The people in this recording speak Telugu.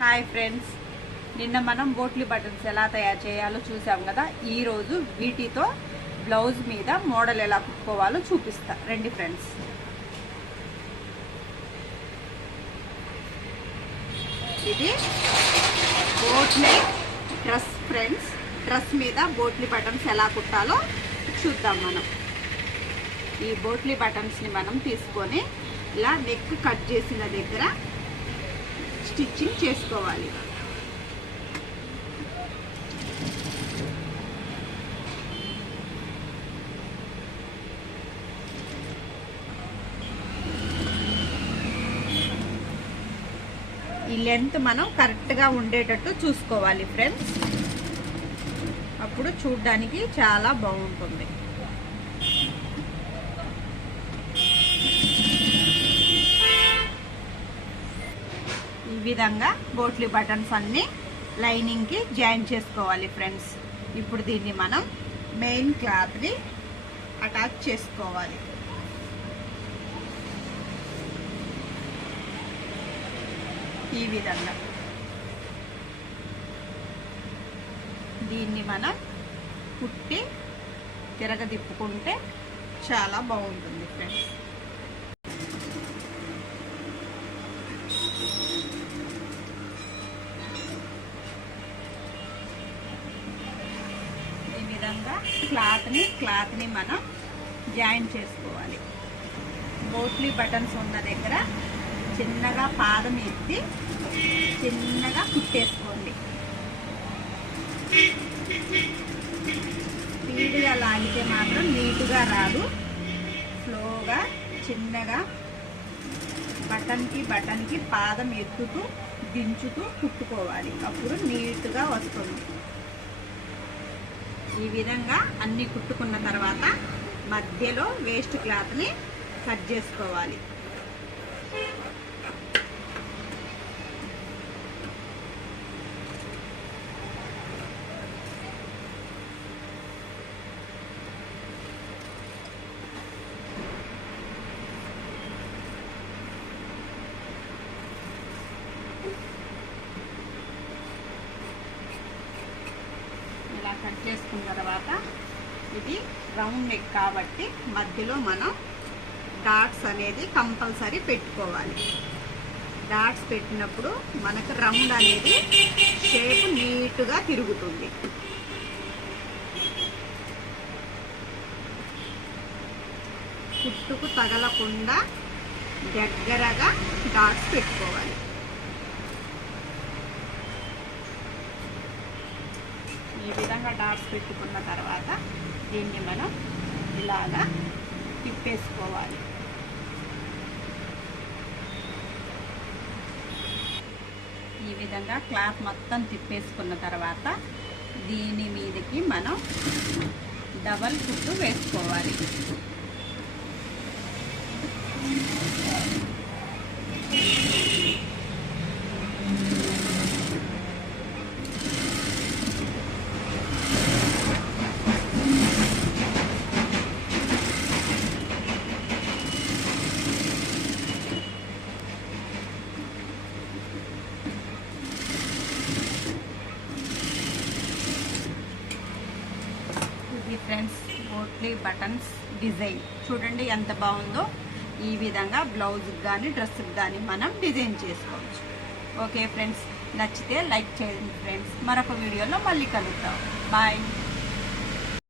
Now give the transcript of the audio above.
హాయ్ ఫ్రెండ్స్, నిన్న మనం బోట్లీ బటన్స్ ఎలా తయారు చేయాలో చూసాం కదా. ఈరోజు వీటితో బ్లౌజ్ మీద మోడల్ ఎలా కుట్టుకోవాలో చూపిస్తా. రండి ఫ్రెండ్స్. ఇది బోట్లీ డ్రెస్ ఫ్రెండ్స్. డ్రెస్ మీద బోట్లీ బటన్స్ ఎలా కుట్టాలో చూద్దాం మనం. ఈ బోట్లీ బటన్స్ని మనం తీసుకొని ఇలా నెక్ కట్ చేసిన దగ్గర స్టిచ్చింగ్ చేసుకోవాలి. ఈ లెంత్ మనం కరెక్ట్గా ఉండేటట్టు చూసుకోవాలి ఫ్రెండ్స్. అప్పుడు చూడ్డానికి చాలా బాగుంటుంది. ఈ విధంగా బోట్లీ బటన్స్ అన్ని లైనింగ్కి జాయిన్ చేసుకోవాలి ఫ్రెండ్స్. ఇప్పుడు దీన్ని మనం మెయిన్ క్లాత్ని అటాచ్ చేసుకోవాలి. ఈ విధంగా దీన్ని మనం కుట్టి తిరగదిప్పుకుంటే చాలా బాగుంటుంది ఫ్రెండ్స్. ఈ విధంగా క్లాత్ని మనం జాయిన్ చేసుకోవాలి. బోట్లీ బటన్స్ ఉన్న దగ్గర చిన్నగా పాదం ఎత్తి చిన్నగా కుట్టేసుకోండి. స్పీడ్గా లాగితే మాత్రం నీట్గా రాదు. స్లోగా చిన్నగా బటన్కి పాదం ఎత్తుతూ దించుతూ కుట్టుకోవాలి. అప్పుడు నీట్గా వస్తుంది. ఈ విధంగా అన్నీ కుట్టుకున్న తర్వాత మధ్యలో వేస్ట్ క్లాత్ని కట్ చేసుకోవాలి. ఇలా కట్ చేసుకున్న తర్వాత ఇది రౌండ్ నెక్ కాబట్టి మధ్యలో మనం డాట్స్ అనేది కంపల్సరీ పెట్టుకోవాలి. డాట్స్ పెట్టినప్పుడు మనకు రౌండ్ అనేది షేప్ నీట్గా తిరుగుతుంది. కుట్టుకు తగలకుండా దగ్గరగా డాట్స్ పెట్టుకోవాలి. ఈ విధంగా డాట్స్ పెట్టుకున్న తర్వాత దీన్ని మనం ఇలాగా తిప్పేసుకోవాలి. ఈ విధంగా క్లాత్ మొత్తం తిప్పేసుకున్న తర్వాత దీని మీదకి మనం డబల్ కుట్టు వేసుకోవాలి. ఫ్రెండ్స్, బోట్లీ బటన్స్ డిజైన్ చూడండి ఎంత బాగుందో. ఈ విధంగా బ్లౌజ్కి కానీ డ్రెస్కి కానీ మనం డిజైన్ చేసుకోవచ్చు. ఓకే ఫ్రెండ్స్, నచ్చితే లైక్ చేయండి ఫ్రెండ్స్. మరొక వీడియోలో మళ్ళీ కలుద్దాం. బాయ్.